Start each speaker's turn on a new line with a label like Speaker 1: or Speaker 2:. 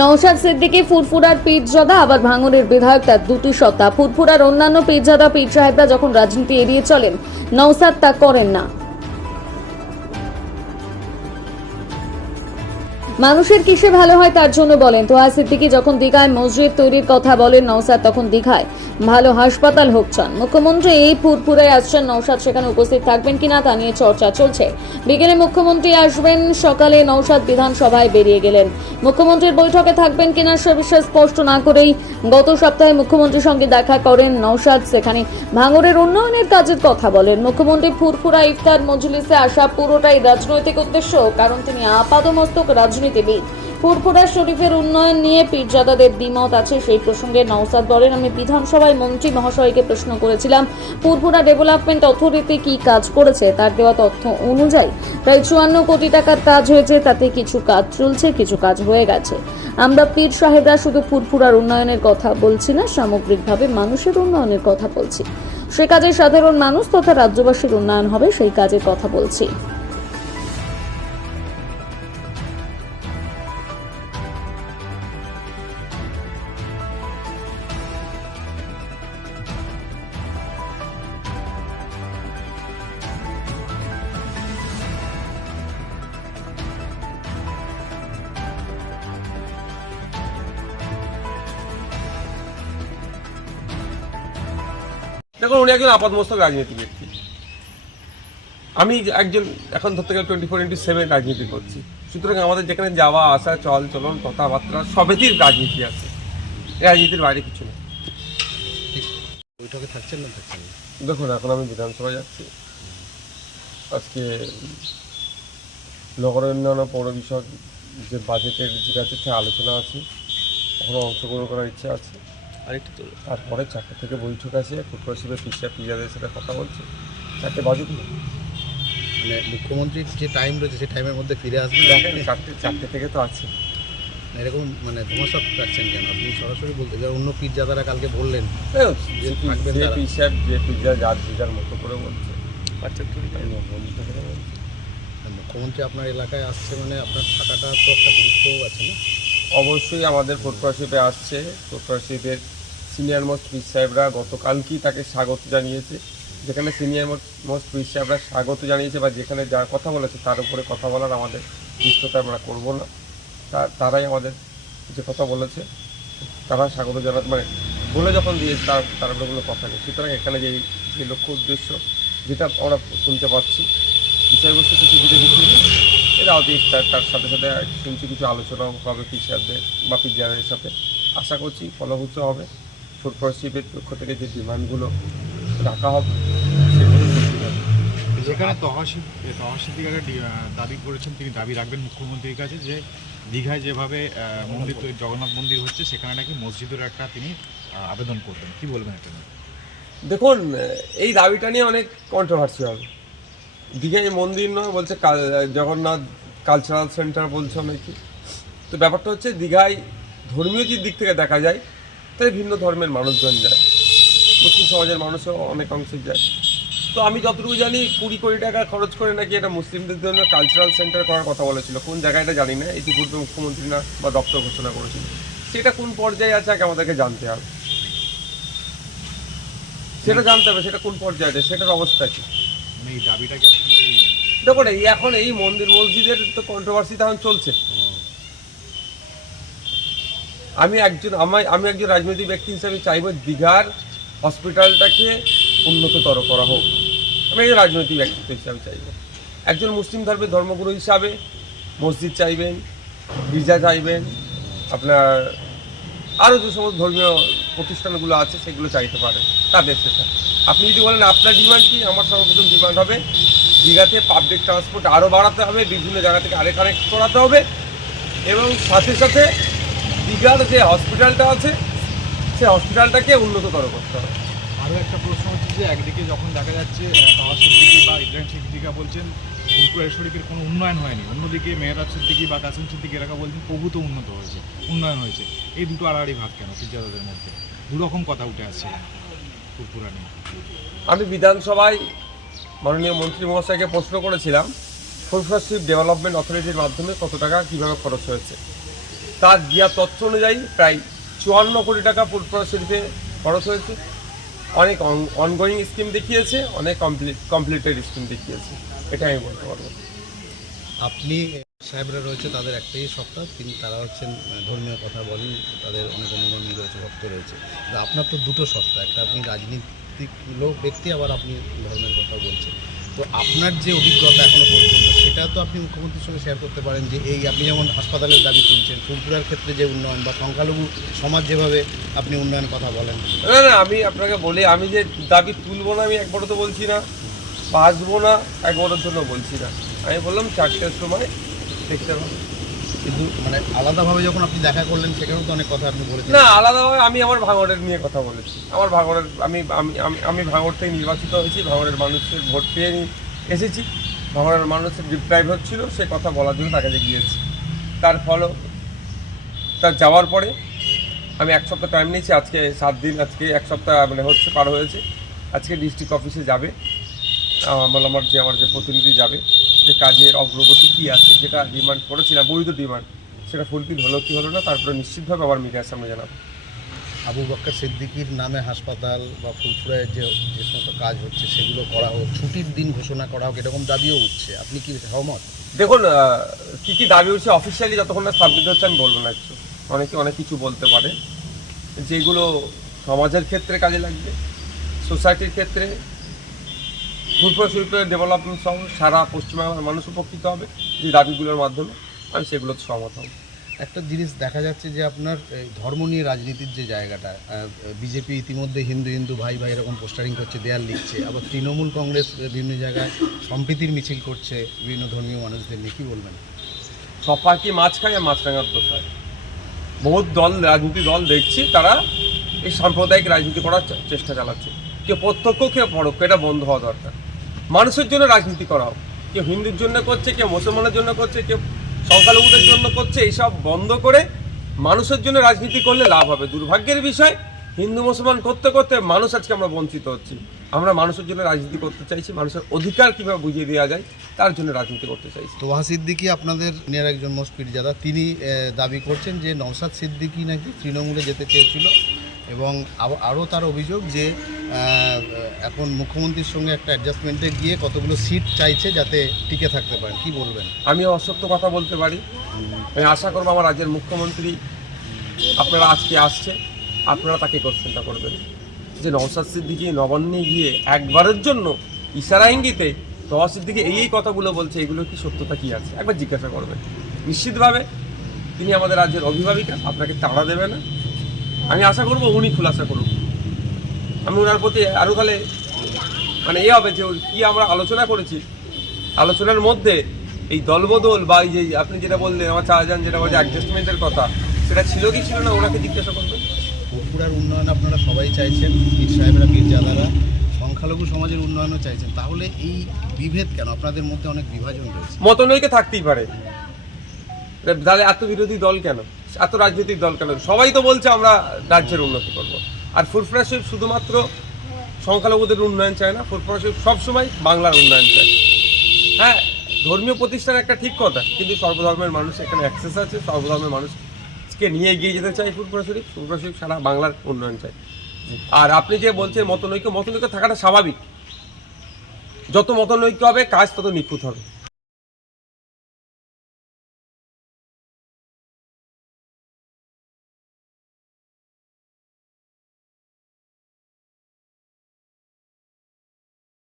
Speaker 1: নৌশাদ সিদ্দিকি, ফুরফুরার পীরজাদা, আবার ভাঙনের বিধায়ক তার দুটি সত্তা। ফুরফুরার অন্যান্য পীরজাদা পীর সাহেবরা যখন রাজনীতি এড়িয়ে চলেন নৌসাদ তা করেন না। মানুষের কিসে ভালো হয় তার জন্য বলেন। তোহা সিদ্দিকী যখন দীঘায় মসজিদ তৈরির কথা বলেন নৌসাদ তখন দীঘায়। ভালো হাসপাতাল হোক চান। মুখ্যমন্ত্রী এই ফুরফুরায় আসছেন নৌসাদ সেখানে উপস্থিত থাকবেন কিনা তা নিয়ে চর্চা চলছে। বিকেলে মুখ্যমন্ত্রী আসবেন, সকালে নৌসাদ বিধানসভায় বেরিয়ে গেলেন। মুখ্যমন্ত্রীর বৈঠকে থাকবেন কিনা সে বিষয়ে স্পষ্ট না করেই গত সপ্তাহে মুখ্যমন্ত্রীর সঙ্গে দেখা করেন নৌসাদ সেখানে ভাঙরের উন্নয়নের কাজের কথা বলেন। মুখ্যমন্ত্রী ফুরফুরা ইফতার মজলিসে আসা পুরোটাই রাজনৈতিক উদ্দেশ্য, কারণ তিনি আপাদমস্তক রাজনীতিবিদ। ফুরফুরা শরীফের উন্নয়ন নিয়ে পীরজাদাদের দ্বিমত আছে সেই প্রসঙ্গে নওসাদ বলেন, আমি বিধানসভায় মন্ত্রী মহাশয়কে প্রশ্ন করেছিলাম, ফুরফুরা ডেভেলপমেন্ট অথরিটি কি কাজ করেছে? তার দেওয়া তথ্য অনুযায়ী প্রায় চুয়ান্ন কোটি টাকার কাজ হয়েছে, তাতে কিছু কাজ চলছে, কিছু কাজ হয়ে গেছে। আমরা পীর সাহেবরা শুধু ফুরফুরার উন্নয়নের কথা বলছি না, সামগ্রিকভাবে মানুষের উন্নয়নের কথা বলছি। সে কাজে সাধারণ মানুষ তথা রাজ্যবাসীর উন্নয়ন হবে, সেই কাজের কথা বলছি।
Speaker 2: দেখুন উনি একজন আপাতমস্তক রাজনীতি ব্যক্তি আমি একজন এখন ধরতে গেলে টোয়েন্টি ফোর ইন্টু সেভেন রাজনীতি করছি। সুতরাং আমাদের যেখানে যাওয়া আসা চল চলন কথাবার্তা সবেতেই রাজনীতি আছে। রাজনীতির বাইরে কিছু নেই।
Speaker 3: বৈঠকে থাকছেন না থাকছেন?
Speaker 2: দেখুন এখন আমি বিধানসভায় যাচ্ছি। আজকে নগর উন্নয়ন পৌর বিষয়ক যে বাজেটের যেটা আছে সে আলোচনা আছে। ওখানে অংশগ্রহণ করার ইচ্ছা আছে।
Speaker 3: আরেকটু তো
Speaker 2: তারপরে চারটে থেকে বৈঠক আছে ফুটবল শিবের পিসা পিজাদের সাথে কথা বলছে। চারটে বাজুক না?
Speaker 3: মানে মুখ্যমন্ত্রীর যে টাইম রয়েছে সেই টাইমের মধ্যে ফিরে
Speaker 2: দেখেন চারটে চারটে থেকে তো আছে।
Speaker 3: এরকম মানে ধোঁয়াশা রাখছেন কেন? আপনি সরাসরি বলতে যারা অন্য পীর যাদারা কালকে বললেন
Speaker 2: যে
Speaker 3: থাকবেন
Speaker 2: যে
Speaker 3: তারা।
Speaker 2: পিসা যে পিজা যার পিজার মতো করে বলছে।
Speaker 3: আচ্ছা। মুখ্যমন্ত্রী আপনার এলাকায় আসছে মানে আপনার থাকাটা তো একটা গুরুত্ব আছে না?
Speaker 2: অবশ্যই আমাদের ফুটপাশিপে আসছে। ফুটপাশিপের সিনিয়র মোস্ট পিস সাহেবরা গতকালকেই তাকে স্বাগত জানিয়েছে। যেখানে সিনিয়র মোস্ট পিস সাহেবরা স্বাগত জানিয়েছে বা যেখানে যা কথা বলেছে তার উপরে কথা বলার আমাদের ইষ্টতা আমরা করব না। তারাই আমাদের যে কথা বলেছে, তারা স্বাগত জানা মানে বলে যখন দিয়েছে তার তার কোনো কথা নেই। সুতরাং এখানে যে লক্ষ্য উদ্দেশ্য, যেটা আমরা শুনতে পাচ্ছি বিষয়বস্তু কিছু কিছু কিছু এটা অতি তার তার সাথে সাথে শুনছি কিছু আলোচনাও হবে পিসারদের বা পিজারের সাথে। আশা করছি ফলভূত হবে। ফুড শিপের পক্ষ থেকে যে ডিমান্ডগুলো রাখা হবে সেগুলো
Speaker 4: যেখানে তহাসি তহাসিদ্দিকাকে দাবি করেছেন তিনি দাবি রাখবেন মুখ্যমন্ত্রীর কাছে যে দীঘায় যেভাবে মন্দির তৈরি জগন্নাথ মন্দির হচ্ছে সেখানে নাকি মসজিদের একটা তিনি আবেদন করবেন। কি বলবেন এটা?
Speaker 2: দেখুন এই দাবিটা নিয়ে অনেক কন্ট্রোভার্সি হবে দীঘায় মন্দির নয়, বলছে জগন্নাথ কালচারাল সেন্টার বলছে নাকি? তো ব্যাপারটা হচ্ছে দীঘায় ধর্মীয় যে দিক থেকে দেখা যায়, তাই ভিন্ন ধর্মের মানুষজন যায়। মুসলিম সমাজের মানুষও অনেক অংশে যায়। তো আমি যতটুকু জানি, কুড়ি কোটি টাকা খরচ করে নাকি এটা মুসলিমদের জন্য কালচারাল সেন্টার করার কথা বলেছিল। কোন জায়গায় এটা জানি না এটি পূর্বে মুখ্যমন্ত্রী না বা দপ্তর ঘোষণা করেছিল। সেটা কোন পর্যায়ে আছে আগে আমাদেরকে জানতে হবে। সেটা জানতে হবে, সেটা কোন পর্যায়ে আছে, সেটার অবস্থা কি?
Speaker 4: মানে এই দাবিটাকে
Speaker 2: দেখুন এই এখন এই মন্দির মসজিদের তো কন্ট্রোভার্সি তখন চলছে। আমি একজন আমার আমি একজন রাজনৈতিক ব্যক্তি হিসেবে চাইব দীঘার হসপিটালটাকে উন্নততর করা হোক। আমি একজন রাজনৈতিক ব্যক্তিত্ব হিসাবে চাইব। একজন মুসলিম ধর্মের ধর্মগুরু হিসাবে মসজিদ চাইবেন গির্জা চাইবেন আপনার আরও যে সমস্ত ধর্মীয় প্রতিষ্ঠানগুলো আছে সেগুলো চাইতে পারেন। তাদের সেটা আপনি যদি বলেন আপনার ডিমান্ড কি, আমার সর্বপ্রথম ডিমান্ড হবে দীঘাতে পাবলিক ট্রান্সপোর্ট আরও বাড়াতে হবে, বিভিন্ন জায়গা থেকে আরে কানেক্ট করাতে হবে এবং সাথে সাথে দীঘার যে হসপিটালটা আছে সেই হসপিটালটাকে উন্নততর করতে হবে।
Speaker 4: আরও একটা প্রশ্ন হচ্ছে যে, একদিকে যখন দেখা যাচ্ছে সিদ্দিকি বা বলছেন শরীফের কোনো উন্নয়ন হয়নি। অন্যদিকে মেহরাব সিদ্দিকি বা কাসিম সিদ্দিকি এলাকা বলছেন, প্রভূত উন্নত হয়েছে, উন্নয়ন হয়েছে। এই দুটো আড়াআড়ি ভাগ কেন পিজাদাদের মধ্যে? দুরকম কথা উঠে আসছে।
Speaker 2: আমি বিধানসভায় মাননীয় মন্ত্রী মহাশয়কে প্রশ্ন করেছিলাম ফুলফ্রাস্ট্রিপ ডেভেলপমেন্ট অথরিটির মাধ্যমে কত টাকা, কীভাবে খরচ হয়েছে? তার দেওয়া তথ্য অনুযায়ী প্রায় চুয়ান্ন কোটি টাকা ফুরফুরা শরীফে খরচ হয়েছে। অনেক অনগোয়িং স্কিম দেখিয়েছে, অনেক কমপ্লিট কমপ্লিটেড স্কিম দেখিয়েছে। এটা আমি বলতে পারব।
Speaker 3: আপনি সাহেবরা রয়েছে তাদের একটাই সত্তা, তিনি তারা হচ্ছেন ধর্মীয় কথা বলেন, তাদের অনেক অনুগামী রয়েছে, ভক্ত রয়েছে। আপনার তো দুটো সত্তা, একটা আপনি রাজনীতিক লোক, ব্যক্তি, আবার আপনি ধর্মের কথা বলছেন। তো আপনার যে অভিজ্ঞতা এখনও পর্যন্ত, সেটা তো আপনি মুখ্যমন্ত্রীর সঙ্গে শেয়ার করতে পারেন যে এই আপনি যেমন হাসপাতালের দাবি তুলছেন, ফুলপুরার ক্ষেত্রে যে উন্নয়ন বা সংখ্যালঘু সমাজ যেভাবে আপনি উন্নয়ন কথা বলেন।
Speaker 2: না না, আমি আপনাকে বলি, আমি যে দাবি তুলবো না, আমি একবারও তো বলছি না বা আসব না একবারের জন্য বলছি না। আমি বললাম চারটের সময় দেখতে পাবো
Speaker 3: কিন্তু মানে আলাদাভাবে যখন আপনি দেখা করলেন সেখানেও তো অনেক কথা আপনি বলেছেন।
Speaker 2: না আলাদাভাবে আমি আমার ভাঙড়ের নিয়ে কথা বলেছি। আমার ভাঙড়ের আমি আমি আমি- ভাঙড় থেকে নির্বাচিত হয়েছি ভাঙড়ের মানুষের ভোট পেয়ে এসেছি। ভাঙড়ের মানুষের ডিপ্রাইভ হচ্ছিল সে কথা বলার জন্য তার কাছে গিয়েছি। তার ফলও তার যাওয়ার পরে আমি এক সপ্তাহ টাইম নিয়েছি আজকে সাত দিন আজকে এক সপ্তাহ মানে হচ্ছে পার হয়েছে। আজকে ডিস্ট্রিক্ট অফিসে যাবে। আমার আমার যে আমার যে প্রতিনিধি যাবে যে কাজের অগ্রগতি কী আছে যেটা ডিমান্ড করেছিলাম বৈধ ডিমান্ড সেটা ফুলফিল হলো কি হলো না তারপরে নিশ্চিতভাবে আবার মিডিয়ার সামনে জানাব।
Speaker 3: আবু বক্কর সিদ্দিকির নামে হাসপাতাল বা ফুলফুরায় যে যে সমস্ত কাজ হচ্ছে সেগুলো করা হোক ছুটির দিন ঘোষণা করা হোক এরকম দাবিও উঠছে। আপনি কি সহমত?
Speaker 2: দেখুন কি কি দাবি হচ্ছে অফিসিয়ালি যতক্ষণ না সাবমিট হচ্ছে আমি বলব না কিছু। অনেকে অনেক কিছু বলতে পারে। যেগুলো সমাজের ক্ষেত্রে কাজে লাগবে সোসাইটির ক্ষেত্রে শিল্প শিল্পের ডেভেলপমেন্ট সহ সারা পশ্চিমবাংলার মানুষ উপকৃত হবে যে দাবিগুলোর মাধ্যমে আমি সেগুলোতে সহমত হব।
Speaker 3: একটা জিনিস দেখা যাচ্ছে যে আপনার এই ধর্ম নিয়ে রাজনীতির যে জায়গাটা বিজেপি ইতিমধ্যে হিন্দু হিন্দু ভাই ভাই এরকম পোস্টারিং করছে দেয়াল লিখছে আবার তৃণমূল কংগ্রেস বিভিন্ন জায়গায় সম্প্রীতির মিছিল করছে বিভিন্ন ধর্মীয় মানুষদের নিয়ে কী বলবেন?
Speaker 2: সব পাখি মাছ খায় আর মাছ রাঙার দোষায় বহুত দল রাজনীতি দল দেখছি তারা এই সাম্প্রদায়িক রাজনীতি করার চেষ্টা চালাচ্ছে। কেউ প্রত্যক্ষ কেউ পরোক্ষ এটা বন্ধ হওয়া দরকার। মানুষের জন্য রাজনীতি করা হোক। কেউ হিন্দুর জন্য করছে, কেউ মুসলমানের জন্য করছে, কেউ সংখ্যালঘুদের জন্য করছে, এইসব বন্ধ করে মানুষের জন্য রাজনীতি করলে লাভ হবে। দুর্ভাগ্যের বিষয়, হিন্দু মুসলমান করতে করতে মানুষ আজকে আমরা বঞ্চিত হচ্ছি। আমরা মানুষের জন্য রাজনীতি করতে চাইছি, মানুষের অধিকার কীভাবে বুঝিয়ে দেওয়া যায়, তার জন্য রাজনীতি করতে চাইছি।
Speaker 3: তোহা সিদ্দিকি, আপনাদের নিয়ার একজন মোস্ট পীরজাদা তিনি দাবি করছেন যে নওসাদ সিদ্দিকি নাকি তৃণমূলে যেতে চেয়েছিল। এবং আরও তার অভিযোগ যে এখন মুখ্যমন্ত্রীর সঙ্গে একটা অ্যাডজাস্টমেন্টে গিয়ে কতগুলো সিট চাইছে যাতে টিকে থাকতে পারেন। কি বলবেন?
Speaker 2: আমি অসত্য কথা বলতে পারি। আমি আশা করব আমার রাজ্যের মুখ্যমন্ত্রী আপনারা আজকে আসছে, আপনারা তাকে কোশ্চেনটা করবেন। যে নওসাদ সিদ্দিকি নবান্নে গিয়ে একবারের জন্য ইশারা ইঙ্গিতে নওয়াজ সিদ্দিকি এই এই কথাগুলো বলছে, এগুলো কি সত্যতা কি আছে? একবার জিজ্ঞাসা করবেন। নিশ্চিতভাবে তিনি আমাদের রাজ্যের অভিভাবিকা, আপনাকে তাড়া দেবে না। আমি আশা করব উনি খুলাসা করুন আমি ওনার প্রতি আরও তাহলে মানে এ হবে যে কি আমরা আলোচনা করেছি। আলোচনার মধ্যে এই দলবদল বা এই যে আপনি যেটা বললেন আমার চারজন যেটা বলছে অ্যাডজাস্টমেন্টের কথা সেটা ছিল কি ছিল না? ওনাকে জিজ্ঞাসা করবেন।
Speaker 3: পুরপুরার উন্নয়ন আপনারা সবাই চাইছেন পীর সাহেবরা পীরজাদারা সংখ্যালঘু সমাজের উন্নয়নও চাইছেন। তাহলে এই বিভেদ কেন? আপনাদের মধ্যে অনেক বিভাজন রয়েছে।
Speaker 2: মতনৈক্য থাকতেই পারে। তাহলে এত বিরোধী দল কেন? এত রাজনৈতিক দল কেন? সবাই তো বলছে আমরা রাজ্যের উন্নতি করব। আর ফুরফুরা শরীফ শুধুমাত্র সংখ্যালঘুদের উন্নয়ন চায় না, ফুরফুরা শরীফ সবসময় বাংলার উন্নয়ন চায়। হ্যাঁ ধর্মীয় প্রতিষ্ঠান একটা ঠিক কথা, কিন্তু সর্বধর্মের মানুষ এখানে অ্যাক্সেস আছে, সর্বধর্মের মানুষকে নিয়ে এগিয়ে যেতে চাই ফুরফুরা শরীফ ফুরফুরা শরীফ সারা বাংলার উন্নয়ন চায়। আর আপনি যে বলছেন মতনৈক্য মতনৈক্য থাকাটা স্বাভাবিক। যত মতনৈক্য হবে, কাজ তত নিখুঁত হবে।